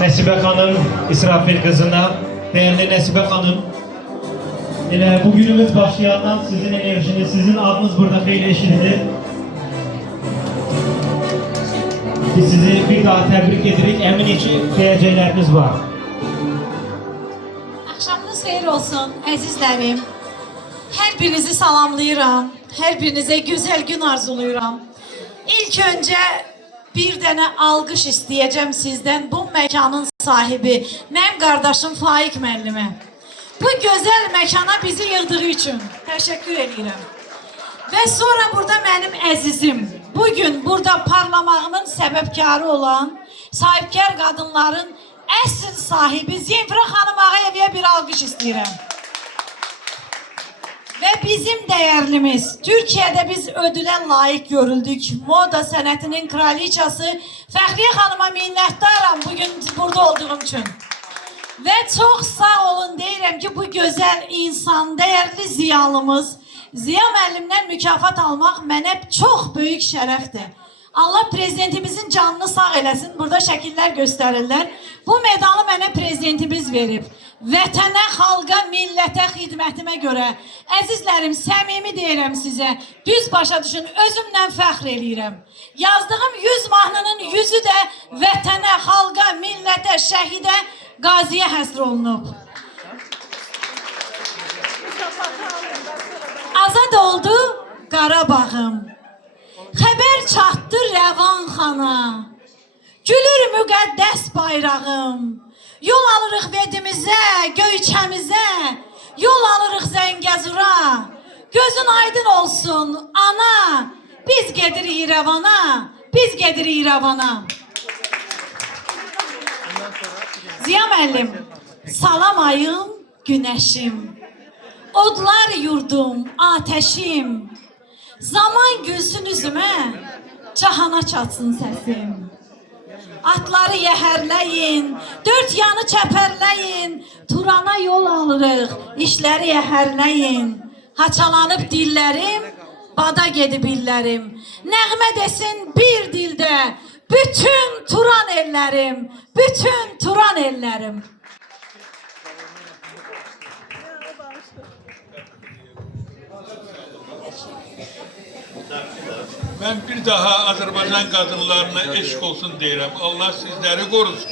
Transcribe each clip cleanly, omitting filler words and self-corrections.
Nəsibə xanım, İsrafil qızına, değerli Nəsibə xanım. Bu günümüz başlayandan sizin enerjiniz, sizin adınız burada xeyli eşidilir. Biz sizi bir daha təbrik edirik, əmin ki deyəcəkləriniz var. Axşamınız xeyir olsun, əzizlərim. Hər birinizi salamlayıram, hər birinizə gözəl gün arzuluyuram. İlk öncə bir dənə alqış istəyəcəm sizdən bu məkanın sahibi, mənim qardaşım Faiq müəllimə. Bu gözəl məkana bizi yığdığı üçün təşəkkür edirəm. Və sonra burada mənim əzizim, bugün burada parlamağımın səbəbkarı olan sahibkar qadınların əsl sahibi Zemfira xanım Ağayeviyə bir alqış istəyirəm. Və bizim dəyərlimiz, Türkiyədə biz ödülə layiq görüldük. Moda sənətinin kraliçası Fəxriyə xanıma minnətdaram bugün burada olduğum üçün. Və çox sağ olun deyirəm ki, bu gözəl insan, dəyərli ziyalımız Ziya müəllimdən mükafat almaq mənə çox böyük şərəfdir. Allah prezidentimizin canını sağ eləsin. Burada şəkillər göstərirlər. Bu medalı mənə prezidentimiz verib. Vətənə, xalqa, millətə, xidmətimə görə. Əzizlərim, səmimi deyirəm sizə. Düz başa düşün, özümlə fəxr eləyirəm. Yazdığım 100 mahnının 100'ü də vətənə, xalqa, millətə, şəhidə, qaziyə həsr olunub. Azad oldu Qarabağım. Xəbər çatdı Rəvan xana. Gülür müqəddəs bayrağım. Yol alırıq vedimizə, Göyçəmizə. Yol alırıq Zəngəzura. Gözün aydın olsun ana. Biz gedirik İrəvana. Biz gedirik İrəvana. Ziya müəllim, salamayım günəşim. Odlar yurdum, ateşim. Zaman gülsün üzümə, cahana çatsın səsim. Atları yəhərləyin, dörd yanı çəpərləyin. Turana yol alırıq, işləri yəhərləyin. Haçalanıb dillərim, bada gedib illərim. Nəğmə desin bir dildə, bütün Turan ellərim, bütün Turan ellərim. Ben bir daha Azerbaycan kadınlarına eşk olsun deyirəm. Allah sizleri korusun.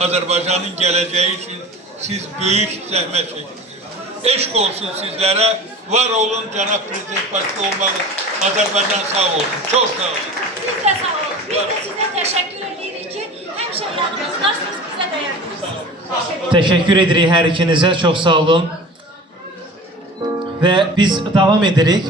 Azerbaycan'ın geleceği için siz büyük zəhmət çəkirsiniz. Eşk olsun sizlere. Var olun Cənab Prezident başta olmalı. Azerbaycan sağ olsun. Çok sağ olun. Siz de sağ olun. Biz de size teşekkür edirik ki həmişə yanımızdasınız, bizə dəyərdiniz. Teşekkür edirik hər ikinizə, çox sağ olun. Və biz devam edirik.